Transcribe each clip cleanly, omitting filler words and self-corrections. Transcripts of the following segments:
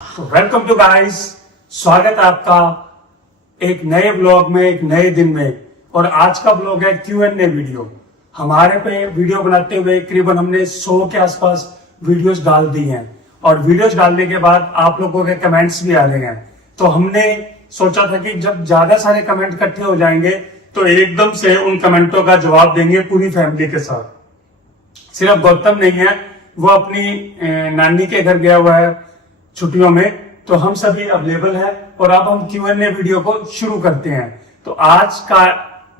Welcome to guys, स्वागत है आपका एक नए ब्लॉग में, एक नए दिन में। और आज का ब्लॉग है Q&A वीडियो। हमारे पे वीडियो बनाते हुए करीबन हमने 100 के आसपास वीडियोस डाल दी हैं और वीडियोस डालने के बाद आप लोगों के कमेंट्स भी आ रहे हैं। तो हमने सोचा था कि जब ज्यादा सारे कमेंट इकट्ठे हो जाएंगे तो एकदम से उन कमेंटों का जवाब देंगे पूरी फैमिली के साथ। सिर्फ गौतम नहीं है, वो अपनी नानी के घर गया हुआ है छुट्टियों में, तो हम सभी अवेलेबल हैं। और अब हम Q&A वीडियो को शुरू करते हैं। तो आज का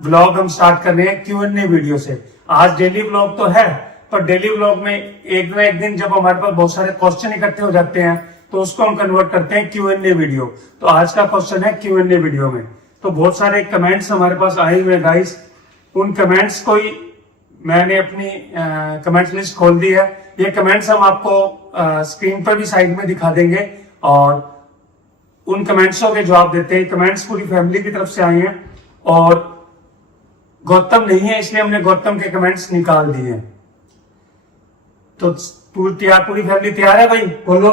व्लॉग हम स्टार्ट कर रहे हैं Q&A वीडियो से। आज डेली व्लॉग तो है, पर डेली व्लॉग में एक ना एक दिन जब हमारे पास बहुत सारे क्वेश्चन इकट्ठे हो जाते हैं तो उसको हम कन्वर्ट करते हैं Q&A वीडियो। तो आज का क्वेश्चन है Q&A वीडियो में। तो बहुत सारे कमेंट्स हमारे पास आए हुए हैं गाइस। उन कमेंट्स को ही मैंने अपनी कमेंट लिस्ट खोल दी है। ये कमेंट्स हम आपको स्क्रीन पर भी साइड में दिखा देंगे और उन कमेंट्सों के जवाब देते हैं। कमेंट्स पूरी फैमिली की तरफ से आए हैं और गौतम नहीं है, इसलिए हमने गौतम के कमेंट्स निकाल दिए हैं। तो पूरी फैमिली तैयार है भाई? बोलो।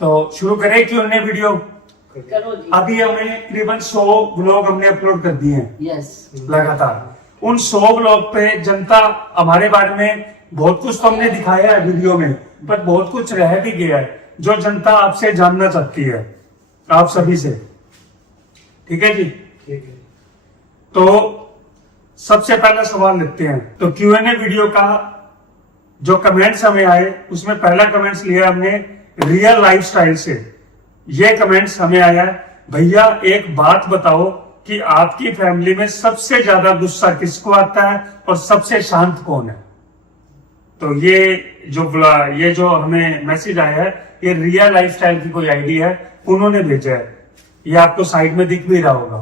तो शुरू करें Q&A वीडियो। अभी हमें तकरीबन 100 व्लॉग हमने अपलोड कर दिए हैं लगातार। उन 100 व्लॉग पे जनता हमारे बारे में बहुत कुछ तो हमने दिखाया है वीडियो में, पर बहुत कुछ रह भी गया है जो जनता आपसे जानना चाहती है, आप सभी से। ठीक है जी? ठीक है। तो सबसे पहला सवाल लेते हैं। तो Q&A वीडियो का जो कमेंट्स हमें आए उसमें पहला कमेंट्स लिया हमने रियल लाइफस्टाइल से। ये कमेंट्स हमें आया है, भैया एक बात बताओ कि आपकी फैमिली में सबसे ज्यादा गुस्सा किसको आता है और सबसे शांत कौन है? तो ये जो हमें मैसेज आया है, ये रियल लाइफस्टाइल की कोई आईडी है, उन्होंने भेजा है। ये आपको साइड में दिख भी रहा होगा।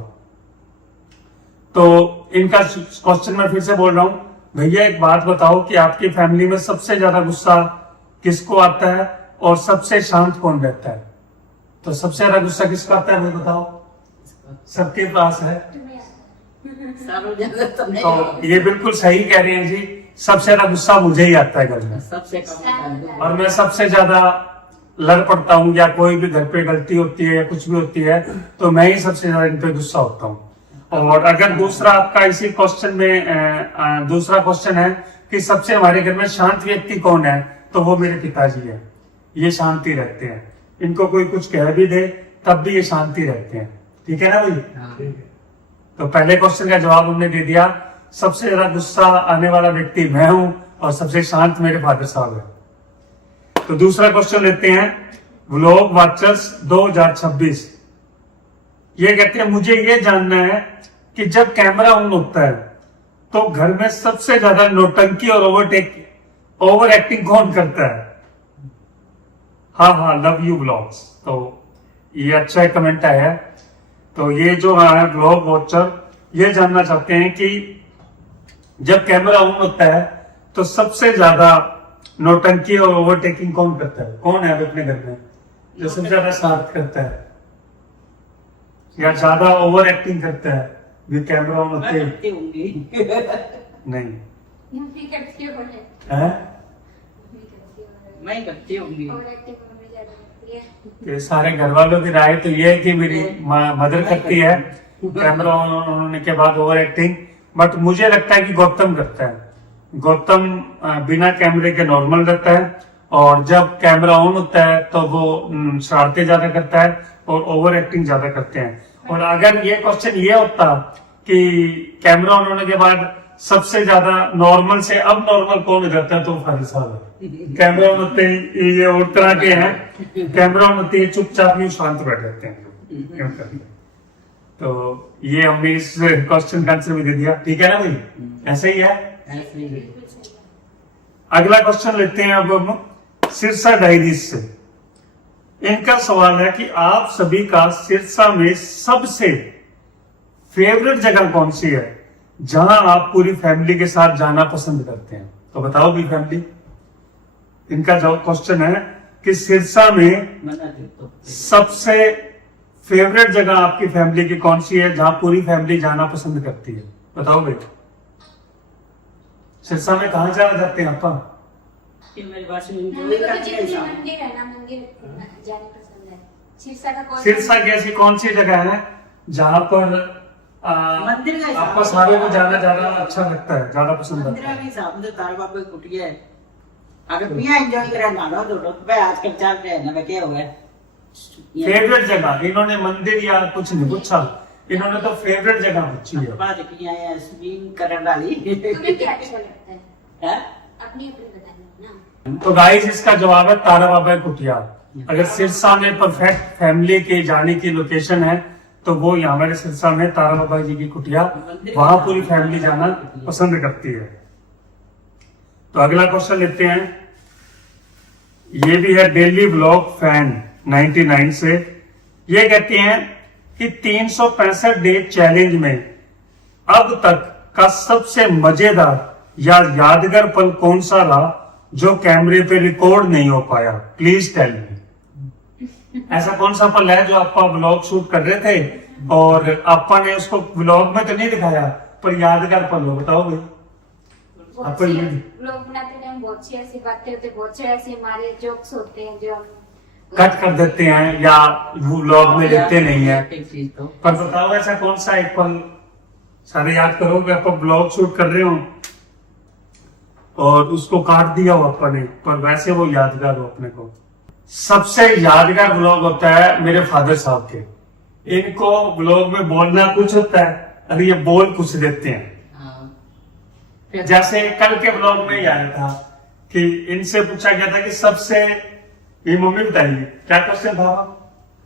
तो इनका क्वेश्चन मैं फिर से बोल रहा हूं, भैया एक बात बताओ कि आपकी फैमिली में सबसे ज्यादा गुस्सा किसको आता है और सबसे शांत कौन रहता है? तो सबसे ज्यादा गुस्सा किसको आता है, भाई बताओ? सबके पास है। तो ये बिल्कुल सही कह रहे हैं जी, सबसे ज्यादा गुस्सा मुझे ही आता है घर में। सबसे कम। और मैं सबसे ज्यादा लड़ पड़ता हूँ, या कोई भी घर पे गलती होती है या कुछ भी होती है तो मैं ही सबसे ज्यादा इन पे गुस्सा होता हूँ। और अगर दूसरा आपका इसी क्वेश्चन में दूसरा क्वेश्चन है कि सबसे हमारे घर में शांत व्यक्ति कौन है, तो वो मेरे पिताजी है। ये शांति रहते हैं, इनको कोई कुछ कह भी दे तब भी ये शांति रहते हैं। ठीक है ना भाई? तो पहले क्वेश्चन का जवाब हमने दे दिया। सबसे ज्यादा गुस्सा आने वाला व्यक्ति मैं हूं और सबसे शांत मेरे फादर साहब है। तो दूसरा क्वेश्चन लेते हैं व्लॉग वाचर्स 2026। ये कहते हैं मुझे ये जानना है कि जब कैमरा ऑन होता है तो घर में सबसे ज्यादा नौटंकी और ओवर एक्टिंग कौन करता है? हाँ, लव यू व्लॉग्स। तो ये अच्छा कमेंट आया है। तो ये जो है व्लॉग वॉचर ये जानना चाहते हैं कि जब कैमरा ऑन होता है तो सबसे ज्यादा नौटंकी और ओवरटेकिंग कौन करता है? कौन है अपने घर में जो सबसे ज्यादा शांत करता है या ज्यादा ओवर एक्टिंग करता है? भी कैमरा ऑन होते नहीं है? मैं करती होंगी। तो सारे घर वालों की राय तो ये है कि मेरी मदर करती है कैमरा ऑन होने के बाद ओवर एक्टिंग, बट मुझे लगता है कि गौतम करता है। गौतम बिना कैमरे के नॉर्मल रहता है और जब कैमरा ऑन होता है तो वो शरारतें ज्यादा करता है और ओवर एक्टिंग ज्यादा करते हैं। और अगर ये क्वेश्चन ये होता कि कैमरा ऑन होने के बाद सबसे ज्यादा नॉर्मल से अब नॉर्मल कौन हो जाता है, तो फादर साहब है। कैमरा ऑन होते ही ये और तरह के हैं, कैमरा ऑन होते ही चुपचाप ही शांत बैठ जाते हैं। तो ये हमने इस क्वेश्चन का आंसर भी दे दिया। ठीक है ना भाई? ऐसे ही है। अगला क्वेश्चन लेते हैं अब हम सिरसा डायरीज से। इनका सवाल है कि आप सभी का सिरसा में सबसे फेवरेट जगह कौन सी है जहां आप पूरी फैमिली के साथ जाना पसंद करते हैं? तो बताओ भी फैमिली। इनका जो क्वेश्चन है कि सिरसा में सबसे फेवरेट जगह आपकी फैमिली की कौन सी है जहां पूरी फैमिली जाना पसंद करती है? बताओ बेटा, सिरसा में कहां जाना चाहते हैं आपका? कि मेरे पास मम्मी enjoy को तो करने का जितनी हिसाब। मंदिर है ना, मंदिर जाने पसंद है। सिरसा का कौन सिरसा की ऐसी कौन सी जगह है जहाँ पर मंदिर का हिसाब आपको सारों को जाना ज्यादा अच्छा लगता है, ज्यादा पसंद मंदिर आता के है? हिसाब से तारा बाबा की कुटिया है। अगर पिया एंजॉय करा ना लो तो भाई आजकल चल रहे हैं ना, मैं क्या हो गया फेवरेट जगह इन्होंने मंदिर या कुछ नहीं पूछा, इन्होंने तो फेवरेट जगह पूछी है। बात किया है स्विमिंग करने वाली तुम्हें क्या अच्छा लगता है? है। अपनी अपनी बतानी ना। तो गाइस इसका जवाब है तारा बाबा की कुटिया। अगर सिरसा में परफेक्ट फैमिली के जाने की लोकेशन है तो वो यहाँ हमारे सिरसा में तारा बाबा जी की कुटिया, वहां पूरी फैमिली जाना पसंद करती है। तो अगला क्वेश्चन लेते हैं, ये भी है डेली व्लॉग फैन 99 से। ये कहते हैं कि 365 डे चैलेंज में अब तक का सबसे मजेदार या यादगार पल कौन सा रहा जो कैमरे पे रिकॉर्ड नहीं हो पाया, प्लीज टेल मी। ऐसा कौन सा पल है जो आपका व्लॉग शूट कर रहे थे और आपा ने उसको व्लॉग में तो नहीं दिखाया पर यादगार पल हो, बताओ भाई। आपको ये लोग बनाते टाइम बहुत सी ऐसी बातें होती, बहुत से ऐसे हमारे जोक्स होते हैं जो हम कट कर देते हैं या व्लॉग में लेते नहीं है, एक चीज तो पर बताओ ऐसा कौन सा एक पल सारे याद करो कि आप ब्लॉग शूट कर रहे हो और उसको काट दिया हो अपने, पर वैसे वो यादगार हो अपने को। सबसे यादगार ब्लॉग होता है मेरे फादर साहब के। इनको ब्लॉग में बोलना कुछ होता है और ये बोल कुछ देते हैं। हाँ। जैसे कल के ब्लॉग में ही आया था कि इनसे पूछा गया था कि सबसे, ये मम्मी बताइए क्या क्वेश्चन था?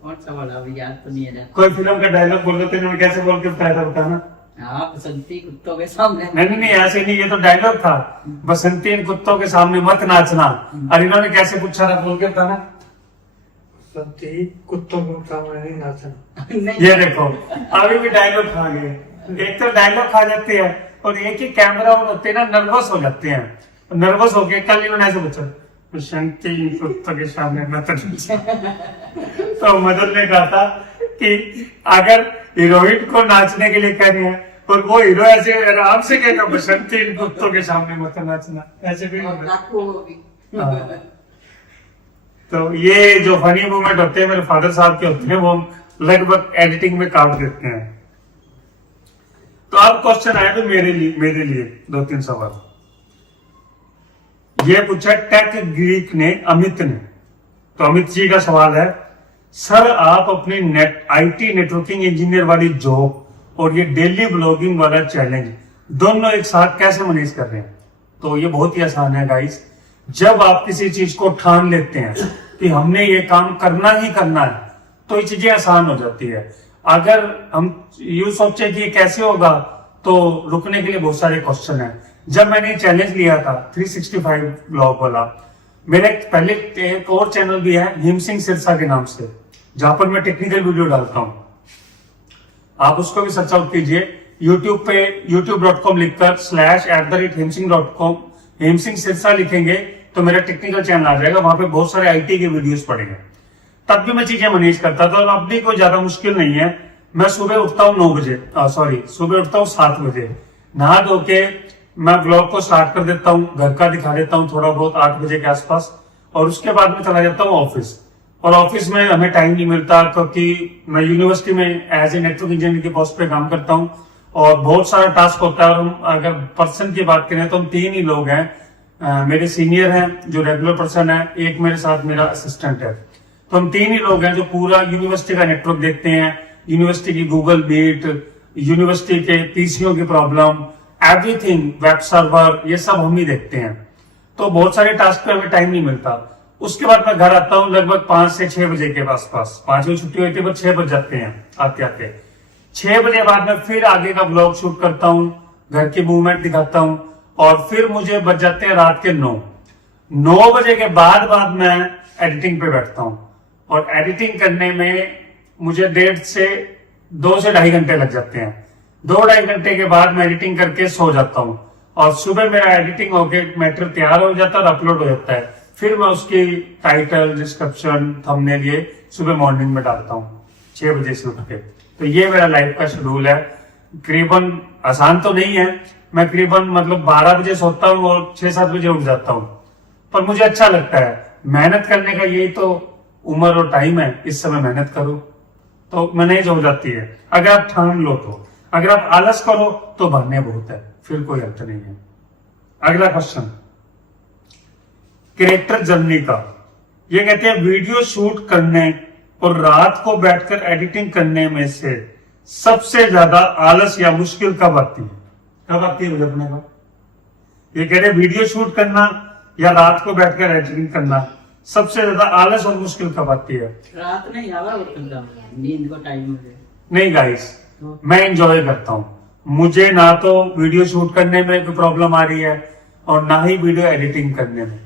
कौन सा वाला अभी याद तो नहीं है ना। कोई फिल्म का डायलॉग बोल रहे थे, इन्होंने कैसे बोल के बताया था बताना? हाँ बसंती कुत्तों के सामने नहीं ऐसे नहीं, ये तो डायलॉग था, बसंती इन कुत्तों के सामने मत नाचना। और इन्होंने कैसे पूछा था बोल के बताना? बसंती कुत्तों के सामने नहीं नाचना। नहीं ये देखो अभी भी डायलॉग खा गए। एक तो डायलॉग खा जाते हैं और एक ही कैमरा ऑन होते हैं ना, नर्वस हो जाते हैं। नर्वस होके कल इन्होंने ऐसे पूछा, बसंती इन कुत्तों के सामने मत नाचना। तो मदद ने कहा था कि अगर हीरोइन को नाचने के लिए कह रही है और वो हीरो ऐसे आराम से कहेगा बसंती इन कुत्तों के सामने मत नाचना, ऐसे भी और नाकू होगी। हाँ। तो ये जो फनी मोमेंट होते हैं मेरे फादर साहब के होते हैं, वो हम लगभग एडिटिंग में काट देते हैं। तो अब क्वेश्चन आया तो मेरे लिए 2-3 सवाल। ये पूछा टेक ग्रीक ने, अमित ने। तो अमित जी का सवाल है, सर आप अपनी आईटी नेटवर्किंग इंजीनियर वाली जॉब और ये डेली ब्लॉगिंग वाला चैलेंज दोनों एक साथ कैसे मैनेज कर रहे हैं? तो ये बहुत ही आसान है गाइस। जब आप किसी चीज को ठान लेते हैं कि हमने ये काम करना ही करना है तो ये चीजें आसान हो जाती है। अगर हम यूं सोचे कि ये कैसे होगा तो रुकने के लिए बहुत सारे क्वेश्चन हैं। जब मैंने चैलेंज लिया था 365 ब्लॉग वाला, मेरे पहले एक और चैनल भी है हिम सिंह सिरसा के नाम से, जहां पर मैं टेक्निकल वीडियो डालता हूं, आप उसको भी सर्च आउट कीजिए यूट्यूब पे, youtube.com लिखकर /@himsing.com हेमसिंह सिरसा लिखेंगे तो मेरा टेक्निकल चैनल आ जाएगा। वहां पे बहुत सारे आईटी के वीडियोस पड़ेंगे। तब भी मैं चीजें मैनेज करता था और अब भी कोई ज्यादा मुश्किल नहीं है। मैं सुबह उठता हूँ 9 बजे, सुबह उठता हूँ 7 बजे, नहा धो के मैं ब्लॉग को स्टार्ट कर देता हूँ, घर का दिखा देता हूँ थोड़ा बहुत 8 बजे के आसपास, और उसके बाद मैं चला जाता हूँ ऑफिस। और ऑफिस में हमें टाइम नहीं मिलता क्योंकि मैं यूनिवर्सिटी में एज ए नेटवर्क इंजीनियर के पोस्ट पे काम करता हूँ और बहुत सारा टास्क होता है। और हम अगर पर्सन की बात करें तो हम 3 ही लोग हैं। मेरे सीनियर हैं जो रेगुलर पर्सन है, एक मेरे साथ मेरा असिस्टेंट है। तो हम 3 ही लोग हैं जो पूरा यूनिवर्सिटी का नेटवर्क देखते हैं, यूनिवर्सिटी की गूगल मीट, यूनिवर्सिटी के पीसीओ की प्रॉब्लम, एवरीथिंग, वेब सर्वर, ये सब हम ही देखते हैं। तो बहुत सारे टास्क पे हमें टाइम नहीं मिलता। उसके बाद मैं घर आता हूँ लगभग 5 से 6 बजे के आसपास। 5 बजे छुट्टी होती है पर 6 बज जाते हैं आते आते। 6 बजे बाद में फिर आगे का ब्लॉग शूट करता हूँ, घर की मूवमेंट दिखाता हूँ और फिर मुझे बज जाते हैं रात के 9 बजे के बाद मैं एडिटिंग पे बैठता हूँ और एडिटिंग करने में मुझे 1.5 से 2 से 2.5 घंटे लग जाते हैं। 2-2.5 घंटे के बाद मैं एडिटिंग करके सो जाता हूँ और सुबह मेरा एडिटिंग होके मैटर तैयार हो जाता है और अपलोड हो जाता है। फिर मैं उसकी टाइटल, डिस्क्रिप्शन, थंबनेल ये सुबह मॉर्निंग में डालता हूँ 6 बजे से उठ के। तो ये मेरा लाइफ का शेड्यूल है। करीबन आसान तो नहीं है, मैं करीबन मतलब 12 बजे सोता हूँ और 6-7 बजे उठ जाता हूँ। पर मुझे अच्छा लगता है। मेहनत करने का यही तो उम्र और टाइम है, इस समय मेहनत करो तो मैनेज हो जाती है। अगर आप ठान लो तो, अगर आप आलस करो तो बहाने बहुत है, फिर कोई अर्थ नहीं है। अगला क्वेश्चन, कैरेक्टर जर्नी का। ये कहते हैं वीडियो शूट करने और रात को बैठकर एडिटिंग करने में से सबसे ज्यादा आलस या मुश्किल कब आती है? कब आती है मुझे अपने को? ये कह रहे वीडियो शूट करना या रात को बैठकर एडिटिंग करना, सबसे ज्यादा आलस और मुश्किल कब आती है? रात नहीं आवा वो नींद को टाइम हो जाए। नहीं गाइस, मैं एंजॉय करता हूं। मुझे ना तो वीडियो शूट करने में कोई प्रॉब्लम आ रही है और ना ही वीडियो एडिटिंग करने में।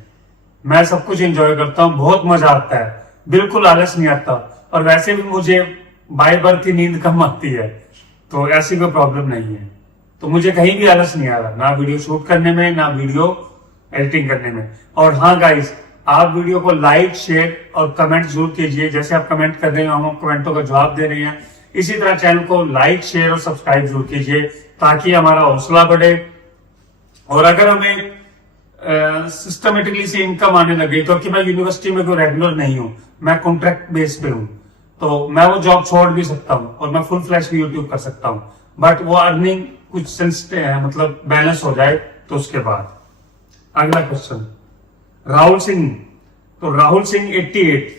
मैं सब कुछ एंजॉय करता हूं, बहुत मजा आता है, बिल्कुल आलस नहीं आता। और वैसे भी मुझे बाय बर्थ ही नींद कम आती है, तो ऐसी कोई प्रॉब्लम नहीं है। तो मुझे कहीं भी आलस नहीं आ रहा, ना वीडियो शूट करने में ना वीडियो एडिटिंग करने में। और हाँ गाइस, आप वीडियो को लाइक, शेयर और कमेंट जरूर कीजिए। जैसे आप कमेंट कर रहे हैं, हम कमेंटों का जवाब दे रहे हैं, इसी तरह चैनल को लाइक, शेयर और सब्सक्राइब जरूर कीजिए ताकि हमारा हौसला बढ़े। और अगर हमें सिस्टमेटिकली से इनकम आने लगे, क्योंकि मैं यूनिवर्सिटी में कोई रेगुलर नहीं हूं, मैं कॉन्ट्रैक्ट बेस पे हूं, तो मैं वो जॉब छोड़ भी सकता हूं और मैं फुल फ्लैश भी यूट्यूब कर सकता हूं। बट वो अर्निंग कुछ सेंस मतलब बैलेंस हो जाए तो उसके बाद। अगला क्वेश्चन, राहुल सिंह। तो राहुल सिंह 88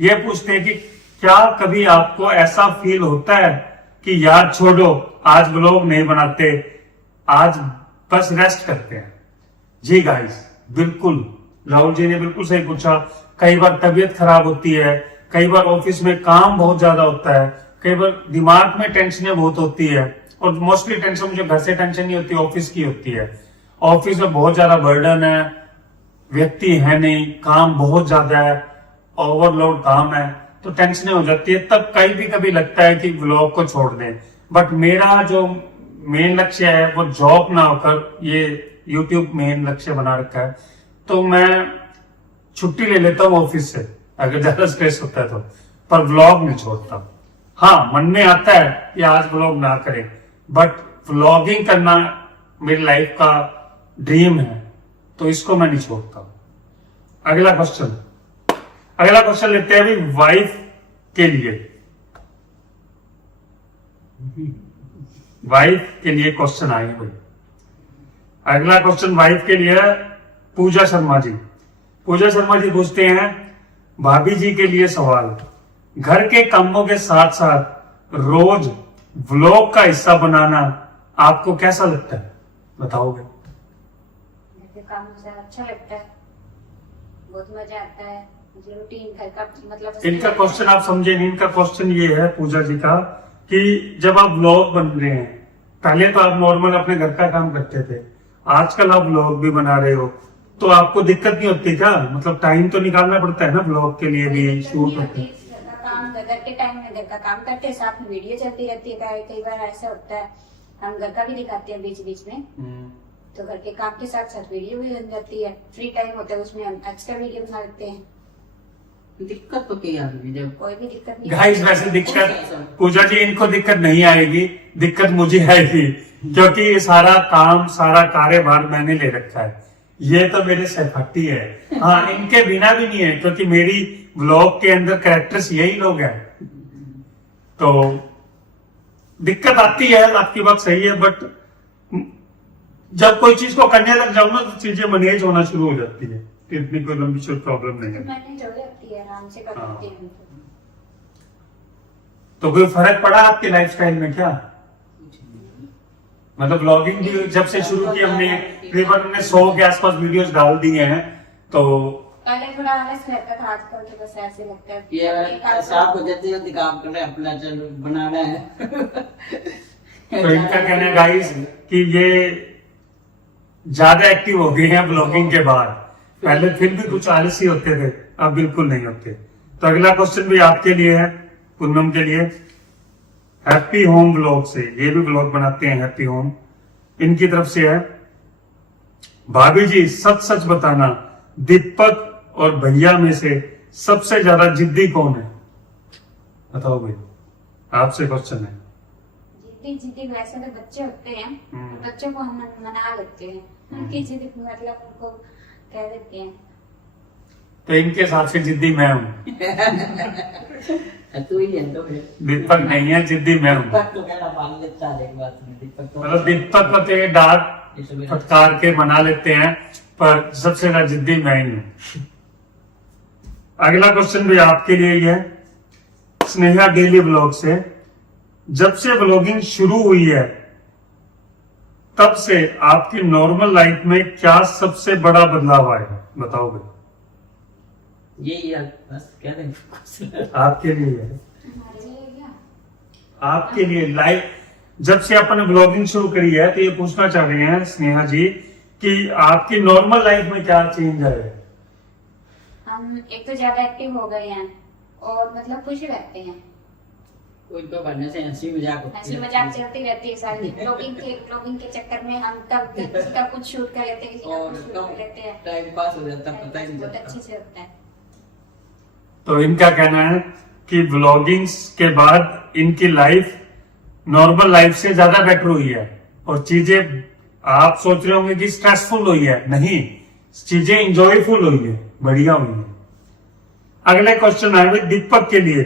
ये पूछते हैं कि क्या कभी आपको ऐसा फील होता है कि यार छोड़ो, आज ब्लॉग नहीं बनाते, आज बस रेस्ट करते हैं? जी गाइस, बिल्कुल, राहुल जी ने बिल्कुल सही पूछा। कई बार तबीयत खराब होती है, कई बार ऑफिस में काम बहुत ज्यादा होता है, कई बार दिमाग में टेंशनें बहुत होती है। और मोस्टली टेंशन मुझे घर से टेंशन नहीं होती, ऑफिस की होती है। ऑफिस में बहुत ज्यादा बर्डन है, व्यक्ति है नहीं, काम बहुत ज्यादा है, ओवरलोड काम है, तो टेंशन हो जाती है। तब कभी लगता है कि व्लॉग को छोड़ दें। बट मेरा जो मेन लक्ष्य है वो जॉब ना होकर ये यूट्यूब मेन लक्ष्य बना रखा है, तो मैं छुट्टी ले लेता हूँ ऑफिस से अगर ज्यादा स्ट्रेस होता है तो, पर व्लॉग नहीं छोड़ता। हाँ, मन में आता है कि आज व्लॉग ना करें, बट व्लॉगिंग करना मेरी लाइफ का ड्रीम है, तो इसको मैं नहीं छोड़ता। अगला क्वेश्चन लेते हैं अभी वाइफ के लिए। वाइफ के लिए क्वेश्चन आए भाई। अगला क्वेश्चन वाइफ के लिए है पूजा शर्मा जी। पूजा शर्मा जी पूछते हैं, भाभी जी के लिए सवाल, घर के कामों के साथ साथ रोज व्लॉग का हिस्सा बनाना आपको कैसा लगता है, बताओगे? काम मुझे अच्छा लगता है, बहुत मजा आता है। रूटीन घर का मतलब इनका क्वेश्चन आप समझे नहीं। इनका क्वेश्चन ये है पूजा जी का कि जब आप व्लॉग बन रहे हैं, पहले तो आप नॉर्मल अपने घर का काम करते थे, आजकल आप व्लॉग भी बना रहे हो, तो आपको दिक्कत नहीं होती क्या? मतलब टाइम तो निकालना पड़ता है ना व्लॉग के लिए भी, शूट होते हैं। घर के टाइम में घर का काम करते हैं, साथ में वीडियो चलती रहती है। कई बार ऐसा होता है हम घर का भी दिखाते हैं बीच बीच में, तो घर के काम के साथ साथ वीडियो भी बन जाती है। फ्री टाइम होता है उसमें हम एक्स्ट्रा वीडियो बना लेते हैं। दिक्कत तो क्या आदमी जब कोई भी दिक्कत नहीं। गाइस वैसे दिक्कत पूजा जी इनको दिक्कत नहीं आएगी, दिक्कत मुझे आएगी, क्योंकि ये सारा काम, सारा कार्यभार मैंने ले रखा है। ये तो मेरे सहपाठी है। हाँ, इनके बिना भी नहीं है, क्योंकि मेरी व्लॉग के अंदर कैरेक्टर्स यही लोग हैं, तो दिक्कत आती है, आपकी बात सही है। बट जब कोई चीज को करने लग जाओ ना, तो चीजें मैनेज होना शुरू हो जाती है, इतनी कोई लंबी चौड़ी प्रॉब्लम नहीं है। मैंने जो लगती है आराम से कर लेती हूँ। तो कोई फर्क पड़ा आपके लाइफस्टाइल में क्या? मतलब व्लॉगिंग भी जब से शुरू की हमने, तकरीबन हमने 100 के आसपास वीडियोस डाल दिए हैं, तो पहले थोड़ा आलस रहता था, आजकल तो बस ऐसे लगता है ये साफ हो जाती है, काम करना है अपना, चलो बनाना है। तो इनका कहना है गाइस कि ये ज्यादा एक्टिव हो गए हैं ब्लॉगिंग के बाद। पहले फिर भी कुछ आलसी होते थे, अब बिल्कुल नहीं होते। तो अगला क्वेश्चन भी आपके लिए है, पूनम के लिए। हैप्पी होम ब्लॉग से, ये भी ब्लॉग बनाते हैं हैप्पी होम, इनकी तरफ से है, भाभी जी सच सच बताना, दीपक और भैया में से सबसे ज्यादा जिद्दी कौन है? बताओ भाई, आपसे क्वेश्चन है। जिद्दी वैसे तो बच्चे होते हैं, तो बच्चों को हम मना लेते हैं, उनकी जिद मतलब उनको कह देते हैं, तो इनके हिसाब से जिद्दी मैं हूँ, तू ही है तो फिर दीपक नहीं है, जिद्दी मैं हूँ। दीपक तो कहना मान लेता है, एक बात में दीपक तो मतलब दीपक को तो ये डांट फटकार के मना लेते हैं, पर सबसे ज्यादा जिद्दी मैं ही हूँ। अगला क्वेश्चन भी आपके लिए ही है, स्नेहा डेली ब्लॉग से। जब से ब्लॉगिंग शुरू हुई है तब से आपकी नॉर्मल लाइफ में क्या सबसे बड़ा बदलाव आया, बताओ भाई। यही है, बस कह देंगे आपके लिए है, आपके लिए लाइफ, जब से अपन ब्लॉगिंग शुरू करी है तो ये पूछना चाह रहे हैं स्नेहा जी कि आपकी नॉर्मल लाइफ में क्या चेंज है। हम एक तो ज्यादा एक्टिव हो गए हैं और मतलब खुश रहते हैं, उनको बनने से हंसी मजाक होती हंसी मजाक चलती रहती है सारी। ब्लॉगिंग के चक्कर में हम कब किसी का कुछ शूट कर लेते हैं, किसी का और कुछ शूट कर लेते हैं, टाइम पास हो जाता है, पता ही नहीं बहुत चलता। अच्छे से होता है। तो इनका कहना है कि ब्लॉगिंग्स के बाद इनकी लाइफ नॉर्मल लाइफ से ज्यादा बेटर हुई है, और चीजें आप सोच रहे होंगे कि स्ट्रेसफुल हुई है, नहीं, चीजें इंजॉयफुल हुई है, बढ़िया हुई है। अगले क्वेश्चन आए हुए दीपक के लिए,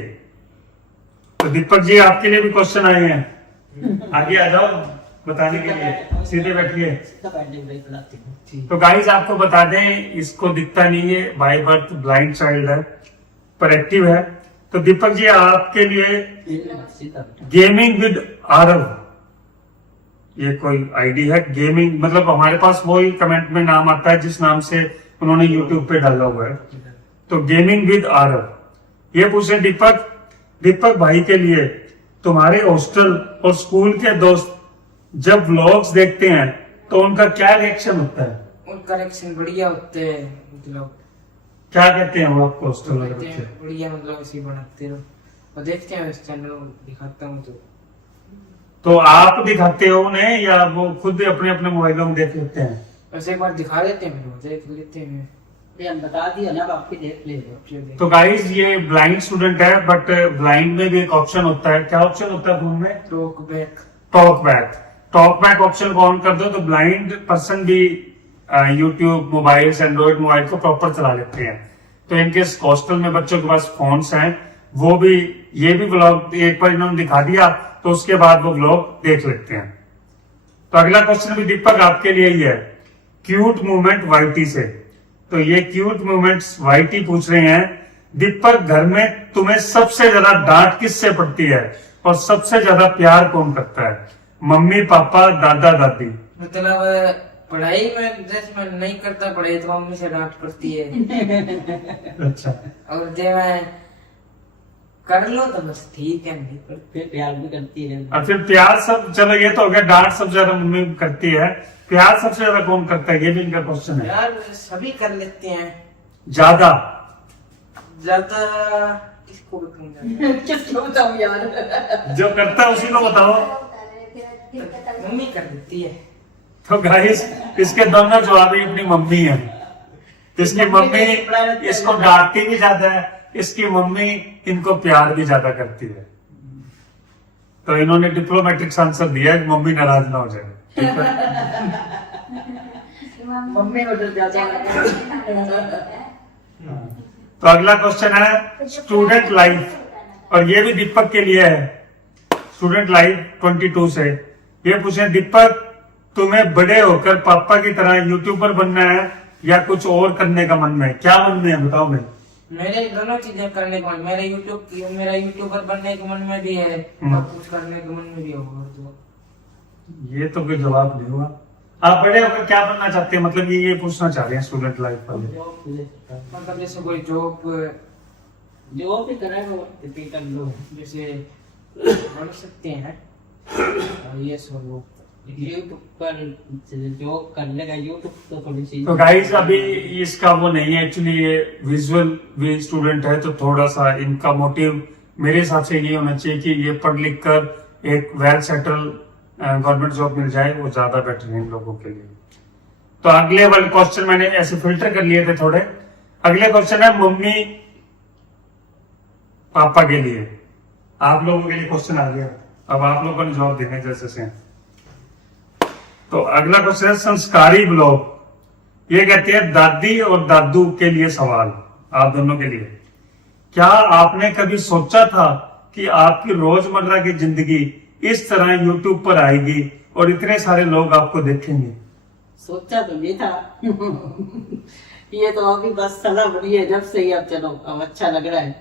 तो दीपक जी आपके लिए भी क्वेश्चन आए हैं, आगे आ जाओ बताने के लिए, सीधे बैठिए। तो गाइस आपको बता दें, इसको दिखता नहीं है, बाय बर्थ ब्लाइंड चाइल्ड है, पर एक्टिव है। तो दीपक जी आपके लिए गेमिंग विद आरव, ये कोई आईडी है गेमिंग, मतलब हमारे पास वही कमेंट में नाम आता है जिस नाम से उन्होंने यूट्यूब पे डाला हुआ है, तो गेमिंग विद आरव। ये पूछे दीपक भाई के लिए, तुम्हारे हॉस्टल और स्कूल के दोस्त जब व्लॉग्स देखते हैं तो उनका क्या रिएक्शन होता है? उनका रिएक्शन बढ़िया होते हैं, मतलब क्या कहते हैं वो आपको हॉस्टल वाले कहते बच्चे? हैं बढ़िया, मतलब ऐसे बनाते रहो और देखते हैं, उस चैनल दिखाता हूँ तो आप दिखाते हो उन्हें या वो खुद अपने अपने मोबाइलों में देख लेते हैं? वैसे एक बार दिखा देते हैं, फिर वो देख लेते हैं। बता दिया ना, आपकी देख ले। तो गाइस ये ब्लाइंड स्टूडेंट है, बट ब्लाइंड में भी एक ऑप्शन होता है, क्या ऑप्शन होता है फोन में? Talk back. Talk back option को ऑन कर दो तो ब्लाइंड पर्सन भी यूट्यूब मोबाइल, एंड्रॉइड मोबाइल को प्रॉपर चला लेते हैं। तो इनके हॉस्टल में बच्चों के पास फोन्स हैं, वो भी ये भी व्लॉग एक बार इन्होंने दिखा दिया तो उसके बाद वो व्लॉग देख लेते हैं। तो अगला क्वेश्चन भी दीपक आपके लिए ही है, क्यूट मूवमेंट वाईटी से। तो ये क्यूट मूवमेंट्स वाईटी पूछ रहे हैं, दीपक घर में तुम्हें सबसे ज्यादा डांट किससे पड़ती है और सबसे ज्यादा प्यार कौन करता है? मम्मी, पापा, दादा, दादी? मतलब पढ़ाई में जैसे मैं नहीं करता पढ़ाई तो मम्मी से डांट पड़ती है अच्छा, और जब मैं कर लो तो बस ठीक है, नहीं पर फिर प्यार भी करती है। और फिर प्यार सब, चलो ये तो हो गया, डांट सबसे ज्यादा मम्मी करती है, प्यार सबसे ज्यादा कौन करता है? ये भी इनका क्वेश्चन है। यार सभी कर लेते हैं, ज्यादा ज्यादा किसको बताऊं? किसको बताऊं यार? जो करता है उसी को बताओ। मम्मी कर देती है। तो गाइस इसके दोनों जवाब ही अपनी मम्मी है। इसकी मम्मी इसको डांटती भी ज्यादा है, इसकी मम्मी इनको प्यार भी ज्यादा करती है। तो इन्होंने डिप्लोमेटिक आंसर दिया है, मम्मी नाराज ना हो जाए, ठीक है? मम्मी ऑर्डर ज्यादा तो अगला क्वेश्चन है स्टूडेंट लाइफ, और ये भी दीपक के लिए है, स्टूडेंट लाइफ 22 से। ये पूछे, दीपक तुम्हें बड़े होकर पापा की तरह यूट्यूबर बनना है या कुछ और करने का मन में? क्या मन में है बताओ भाई? मेरे दोनों चीजें करने का मन, मेरा यूट्यूबर बनने के मन में भी है और कुछ करने के मन में भी होगा। तो ये तो कोई जवाब नहीं हुआ। आप बड़े होकर क्या बनना चाहते हैं, मतलब ये पूछना चाह रहे हैं स्टूडेंट लाइफ वाले। मतलब जैसे कोई जॉब जो भी करे वो कर लो, जैसे बन सकते हैं, और ये सब वो यूट्यूब पर जो करने का, यूट्यूब तो थोड़ी सी। तो गाइस अभी इसका वो नहीं है, एक्चुअली ये विजुअल भी स्टूडेंट है, तो थोड़ा सा इनका मोटिव मेरे हिसाब से ये होना चाहिए कि ये पढ़ लिख कर एक वेल सेटल गवर्नमेंट जॉब मिल जाए, वो ज्यादा बेटर है इन लोगों के लिए। तो अगले वाले क्वेश्चन मैंने ऐसे फिल्टर कर लिए थे थोड़े। अगले क्वेश्चन है मम्मी पापा के लिए, आप लोगों के लिए क्वेश्चन आ गया, अब आप लोगों ने जवाब देने जैसे से। तो अगला क्वेश्चन है संस्कारी ब्लॉग, ये कहते हैं दादी और दादू के लिए सवाल। आप दोनों के लिए, क्या आपने कभी सोचा था कि आपकी रोजमर्रा की जिंदगी इस तरह यूट्यूब पर आएगी और इतने सारे लोग आपको देखेंगे? सोचा तो नहीं था। ये तो अभी बस सलाह बड़ी है जब से ही। अब चलो, अब अच्छा लग रहा है,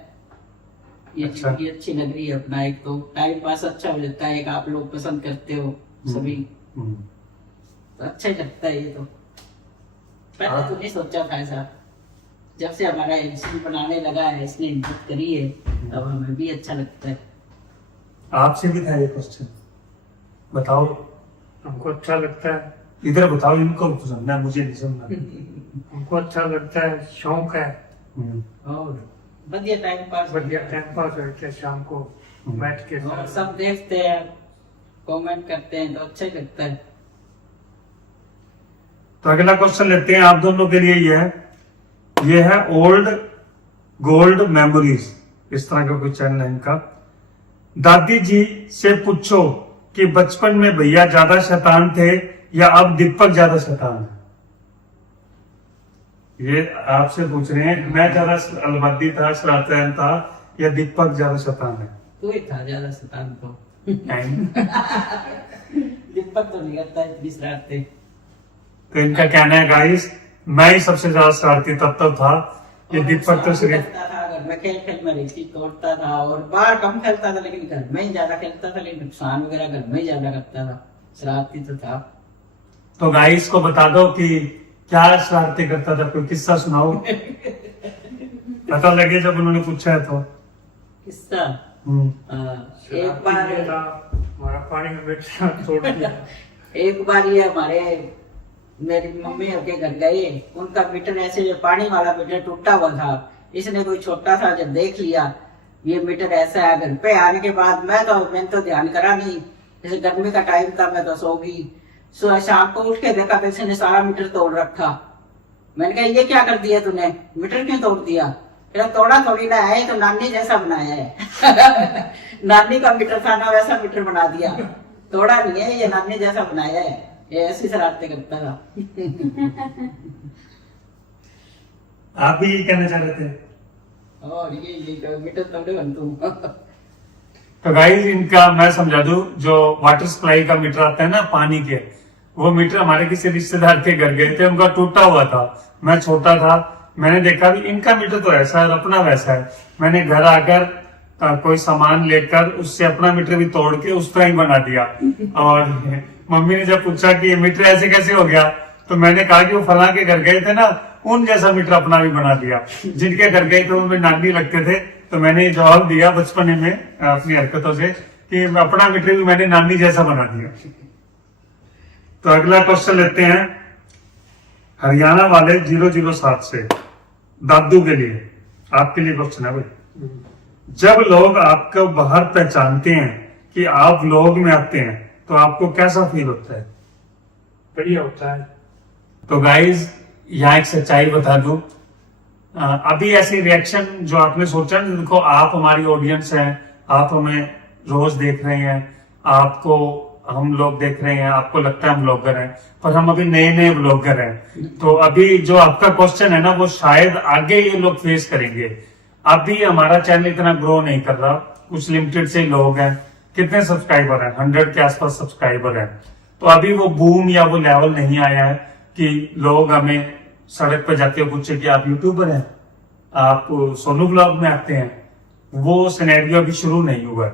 ये अच्छा। जिंदगी अच्छी लग रही है। अपना एक तो टाइम पास अच्छा हो जाता है, एक आप लोग पसंद करते हो सभी, तो अच्छा ही लगता है ये तो। पहले तो नहीं सोचा था ऐसा, जब से हमारा एलसी बनाने लगा है, इसने हिम्मत करी है, अब हमें भी अच्छा लगता है। आपसे भी था ये क्वेश्चन, बताओ। हमको अच्छा लगता है, इधर बताओ, इनको समझना, मुझे नहीं समझना। हमको अच्छा लगता है, शौक है, और बढ़िया टाइम पास, बढ़िया टाइम पास होता है शाम को बैठ के। और सब देखते हैं, कमेंट करते हैं, तो अच्छा ही लगता है। तो अगला क्वेश्चन लेते हैं आप दोनों के लिए। ये है ओल्ड गोल्ड मेमोरीज, इस तरह का कोई चैनल है इनका। दादी जी से पूछो कि बचपन में भैया ज्यादा शैतान थे या अब दीपक ज्यादा शैतान है? ये आपसे पूछ रहे हैं, मैं ज्यादा अलबद्दी था, शरारतन था, या दीपक ज्यादा शैतान है? तू ही था ज्यादा शैतान तो। नहीं। दीपक तो नहीं करता इतनी शरारतें। तो इनका कहना है गाइस, मैं ही सबसे ज्यादा शरारती तब था, ये दीपक तो सिर्फ करता था, घर में खेल में रेती तोड़ता था, और बाहर कम खेलता था, लेकिन घर में ही ज्यादा खेलता था, लेकिन नुकसान वगैरह घर में ही ज्यादा करता था। शरारती तो था। तो गाइस को बता दो कि क्या शरारती करता था, कोई किस्सा सुनाओ। पता लगे जब उन्होंने पूछा है तो। किस्सा, एक बार हमारा पानी में बैठा तोड़ दिया। एक बार ये हमारे मेरी मम्मी के घर गए, उनका मीटर ऐसे पानी वाला मीटर टूटा हुआ था। इसने कोई छोटा सा जब देख लिया ये मीटर ऐसा है, घर पे आने के बाद मैंने तो ध्यान करा नहीं, जैसे गर्मी का टाइम था, मैं तो सो गई। शाम को उठ के देखा तो इसने सारा मीटर तोड़ रखा। मैंने कहा ये क्या कर दिया तूने, मीटर क्यों तोड़ दिया? तोड़ा थोड़ी ना है, तो नानी जैसा बनाया है। नानी का मीटर था ना, वैसा मीटर बना दिया। तोड़ा नहीं है, ये नानी जैसा बनाया है। ये ऐसी शरारतें करता था। आप भी यही कहना चाह रहे थे? और ये मीटर तोड़े बन तुम। तो गाइस इनका मैं समझा दूं, जो वाटर सप्लाई का मीटर आता है ना पानी के, वो मीटर हमारे किसी रिश्तेदार के घर गए थे, उनका टूटा हुआ था, मैं छोटा था, मैंने देखा भी इनका मीटर तो ऐसा है, अपना वैसा है। मैंने घर आकर कोई सामान लेकर उससे अपना मीटर भी तोड़ के उस तरह ही बना दिया। और मम्मी ने जब पूछा कि ये मीटर ऐसे कैसे हो गया, तो मैंने कहा कि वो फला के घर गए थे ना, उन जैसा मीटर अपना भी बना दिया। जिनके घर गए थे उनमें नानी लगते थे, तो मैंने जवाब दिया बचपन में अपनी हरकतों से कि अपना मीटर भी मैंने नानी जैसा बना दिया। तो अगला क्वेश्चन लेते हैं हरियाणा वाले 007 से, दादू के लिए, आपके लिए क्वेश्चन है भाई। जब लोग आपको बाहर पहचानते हैं कि आप व्लॉग में आते हैं, तो आपको कैसा फील होता है? बढ़िया होता है। तो गाइज यहाँ एक सच्चाई बता दूं, अभी ऐसी रिएक्शन जो आपने सोचा ना, देखो आप हमारी ऑडियंस हैं, आप हमें रोज देख रहे हैं, आपको हम लोग देख रहे हैं, आपको लगता है हम ब्लॉगर हैं, पर हम अभी नए नए ब्लॉगर हैं। तो अभी जो आपका क्वेश्चन है ना, वो शायद आगे ये लोग फेस करेंगे। अभी हमारा चैनल इतना ग्रो नहीं कर रहा, कुछ लिमिटेड से लोग हैं। कितने सब्सक्राइबर हैं? 100 के आसपास सब्सक्राइबर हैं। तो अभी वो बूम या वो लेवल नहीं आया है कि लोग हमें सड़क पर जाते हुए पूछे कि आप यूट्यूबर हैं, आप सोनू ब्लॉग में आते हैं। वो सिनेरियो अभी शुरू नहीं हुआ है।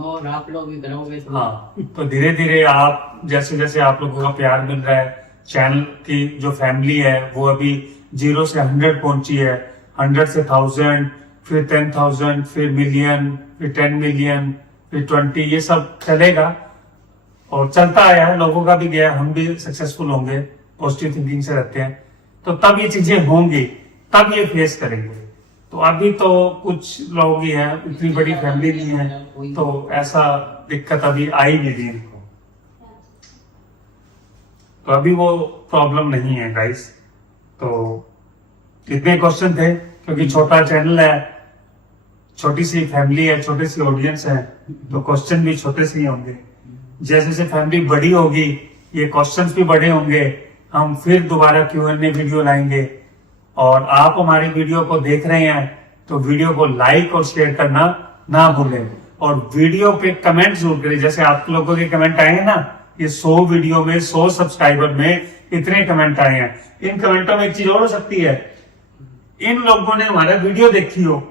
और आप लोग भी करोगे तो। हाँ, तो धीरे धीरे आप जैसे जैसे आप लोगों का प्यार मिल रहा है, चैनल की जो फैमिली है वो अभी 0 से 100 पहुंची है, 100 से 1000, फिर 10,000, फिर मिलियन, फिर 10 मिलियन, फिर 20, ये सब चलेगा और चलता आया है, लोगों का भी गया, हम भी सक्सेसफुल होंगे, पॉजिटिव थिंकिंग से रहते हैं, तो तब ये चीजें होंगी, तब ये फेस करेंगे। तो अभी तो कुछ लोग ही हैं, इतनी बड़ी फैमिली नहीं है, तो ऐसा दिक्कत अभी आई नहीं थी इनको, तो अभी वो प्रॉब्लम नहीं है गाइस। तो इतने क्वेश्चन थे, क्योंकि छोटा चैनल है, छोटी सी फैमिली है, छोटे सी ऑडियंस है, तो क्वेश्चन भी छोटे से ही होंगे। जैसे जैसे फैमिली बड़ी होगी, ये क्वेश्चंस भी बड़े होंगे, हम फिर दोबारा Q&A वीडियो लाएंगे, और आप हमारी वीडियो को देख रहे हैं तो वीडियो को लाइक और शेयर करना ना भूलें, और वीडियो पे कमेंट जरूर करें। जैसे आप लोगों के कमेंट आए हैं ना, ये 100 वीडियो में 100 सब्सक्राइबर में इतने कमेंट आए हैं। इन कमेंटों में एक चीज और हो सकती है, इन लोगों ने हमारा वीडियो देखी हो,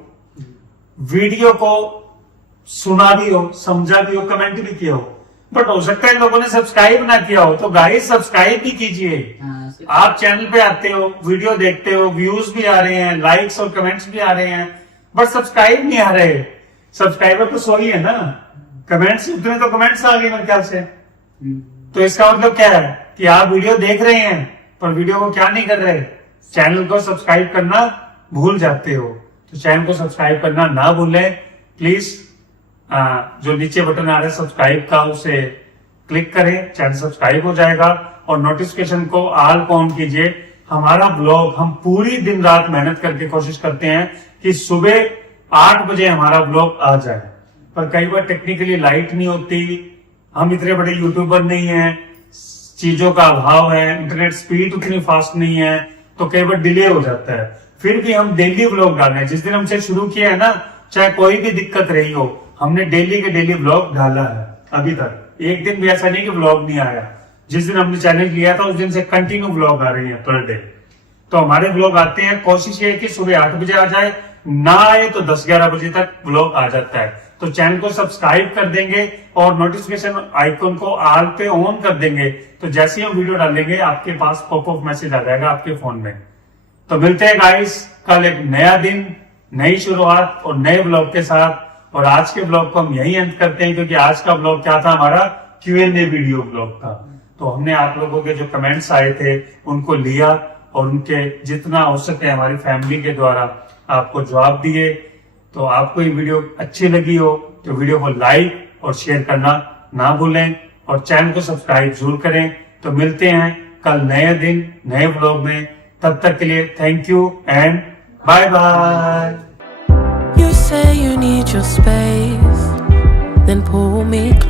वीडियो को सुना भी हो, समझा भी हो, कमेंट भी किया हो, बट हो सकता है इन लोगों ने सब्सक्राइब ना किया हो। तो गाइस सब्सक्राइब भी कीजिए। हाँ, आप चैनल पे आते हो, वीडियो देखते हो, व्यूज भी आ रहे हैं, लाइक्स और कमेंट्स भी आ रहे हैं, बट सब्सक्राइब नहीं आ रहे। सब्सक्राइबर तो 100 ही है ना, कमेंट्स उतने तो कमेंट्स आ गए मेरे ख्याल से। तो इसका मतलब क्या है कि आप वीडियो देख रहे हैं पर वीडियो को क्या नहीं कर रहे, चैनल को सब्सक्राइब करना भूल जाते हो। तो चैनल को सब्सक्राइब करना ना भूलें प्लीज। जो नीचे बटन आ रहा है सब्सक्राइब का, उसे क्लिक करें, चैनल सब्सक्राइब हो जाएगा। और नोटिफिकेशन को ऑल पे ऑन कीजिए। हमारा ब्लॉग हम पूरी दिन रात मेहनत करके कोशिश करते हैं कि सुबह 8 बजे हमारा ब्लॉग आ जाए, पर कई बार टेक्निकली लाइट नहीं होती, हम इतने बड़े यूट्यूबर नहीं है, चीजों का अभाव है, इंटरनेट स्पीड उतनी फास्ट नहीं है, तो कई बार डिले हो जाता है। फिर भी हम डेली व्लॉग डाल रहे हैं। जिस दिन हमसे शुरू किया है ना, चाहे कोई भी दिक्कत रही हो, हमने डेली के डेली व्लॉग डाला है अभी तक। एक दिन भी ऐसा नहीं कि व्लॉग नहीं आया। जिस दिन हमने चैलेंज लिया था उस दिन से कंटिन्यू व्लॉग आ रही है पर डे। तो हमारे व्लॉग आते हैं, कोशिश ये है कि सुबह 8 बजे आ जाए, ना आए तो 10-11 बजे तक व्लॉग आ जाता है। तो चैनल को सब्सक्राइब कर देंगे और नोटिफिकेशन आइकन को ऑल पे ऑन कर देंगे, तो जैसे ही हम वीडियो डालेंगे आपके पास पॉपअप मैसेज आ जाएगा आपके फोन में। तो मिलते हैं गाइस कल एक नया दिन, नई शुरुआत और नए ब्लॉग के साथ। और आज के ब्लॉग को हम यही अंत करते हैं, क्योंकि आज का ब्लॉग क्या था, हमारा Q&A वीडियो ब्लॉग था। तो हमने आप लोगों के जो कमेंट्स आए थे उनको लिया और उनके जितना हो सके हमारी फैमिली के द्वारा आपको जवाब दिए। तो आपको ये वीडियो अच्छी लगी हो तो वीडियो को लाइक और शेयर करना ना भूलें, और चैनल को सब्सक्राइब जरूर करें। तो मिलते हैं कल नए दिन नए ब्लॉग में। तब तक के लिए thank you and bye bye. You say you need your space, then pull me close.